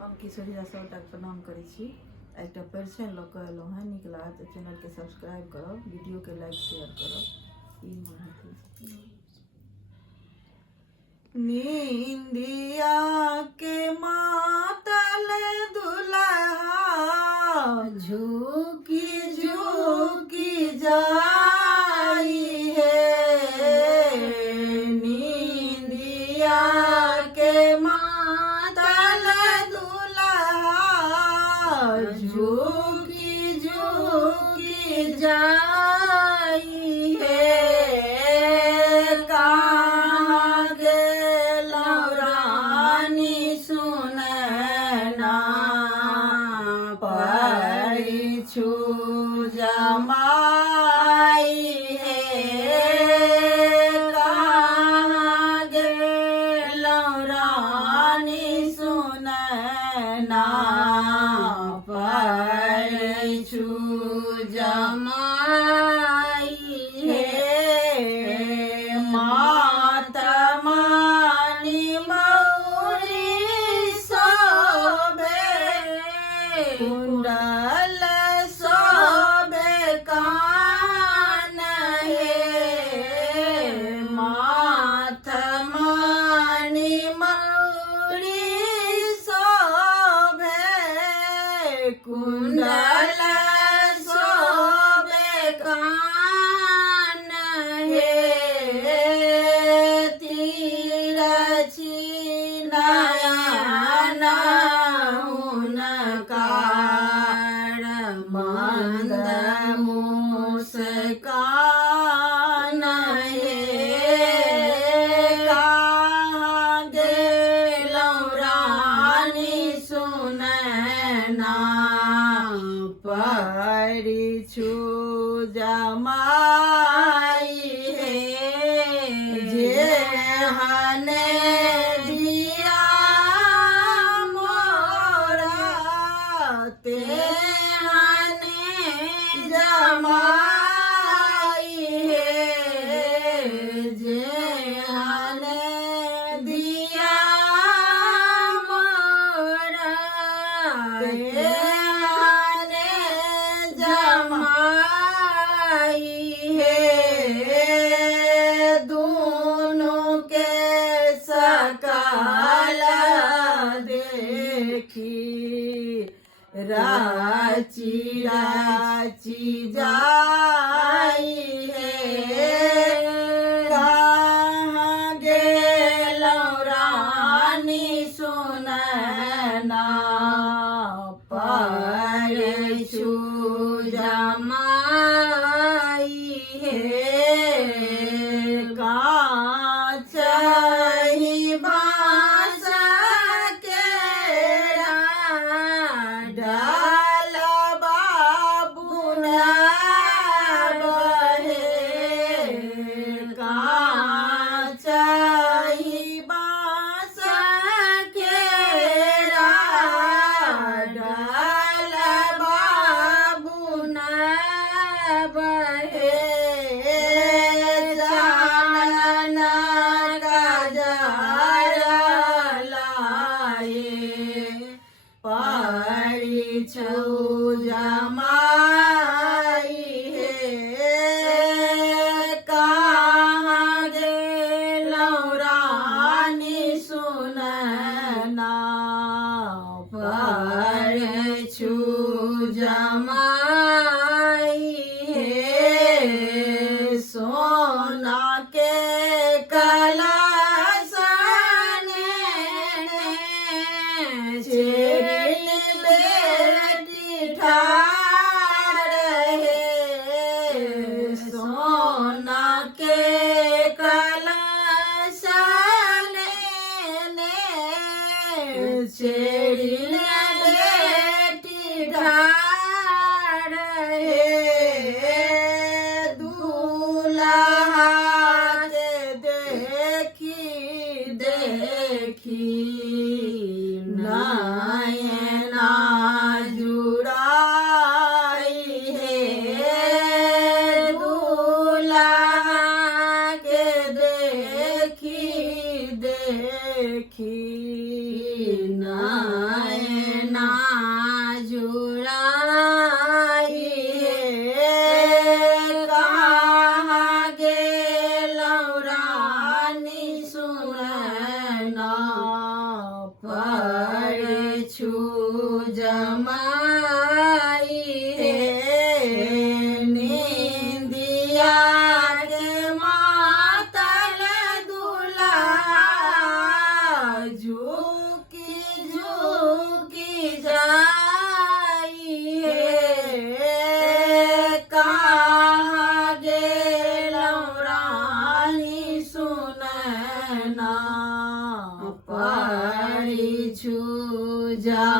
हम किशोरिया सबटा प्रणाम करै छी। एकटा परिचय लऽ कऽ एलहुँ हेँ, नीक लागत तऽ चैनलके सब्सक्राइब करब, वीडियोके लाइक शेयर करब। ई नींदिया के मातल दुल्हा झुकी झुकी जाई है। नींदिया के मातल दुल्हा झुकी झुकी जाई है। छु जमाई है, कहाँ गेलौं रानी सुनैना, पछु जमाई है। माता मानी मौरी सोबे कुंडल कुंडल सोबे कान हे। तिरछी नयन हुनकार मंद मुस्कान हे। कहाँ गेलौं रानी सुनैना, परिछु जमाई है। जेहने दिया मोरा तेहने जमाई है। जेहने दिया मोरा जमाई है। दोनों के सकल देखी राची राची जाई है। कहाँ गेलौं रानी सुनैना, परिछु जमाई है। काचही बाँस केरा डालबा बुनबहे। काचही बाँस केरा डालबा बुनबहे। चानन गजर लाए परिछु जमाई है। कहाँ गेलौं रानी सुनैना, परिछु जमाई है। सोना के कलश चेरिन बेटी ठाड़ है। सोना के कलश चेरिन बेटी ठाड़ है। दूल्हा के देखी देखी नयना जुड़ाई है। दूल्हा के देखी देखी नाय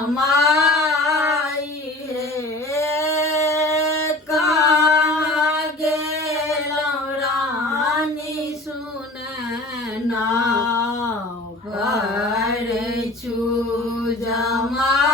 जमाई हे कहाँ गेलौं रानी सुन नाव पर छु जमाई